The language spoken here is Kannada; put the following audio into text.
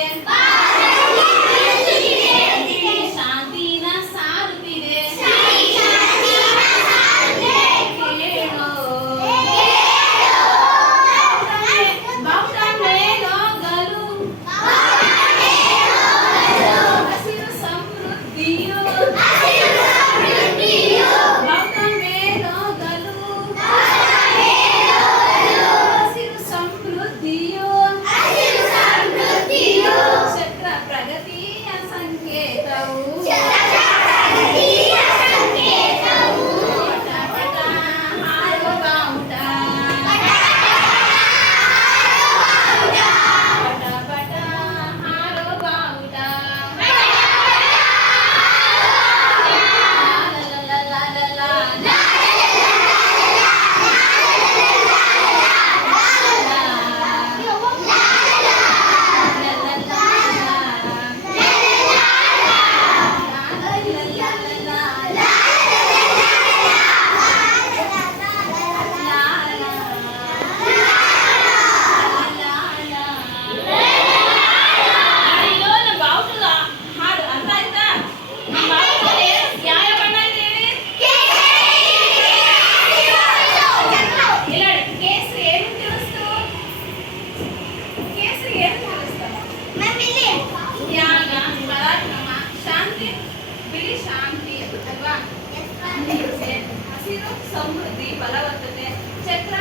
again. Bye. ಸಮೃದ್ಧಿ ಫಲವತ್ತತೆ ಚಕ್ರ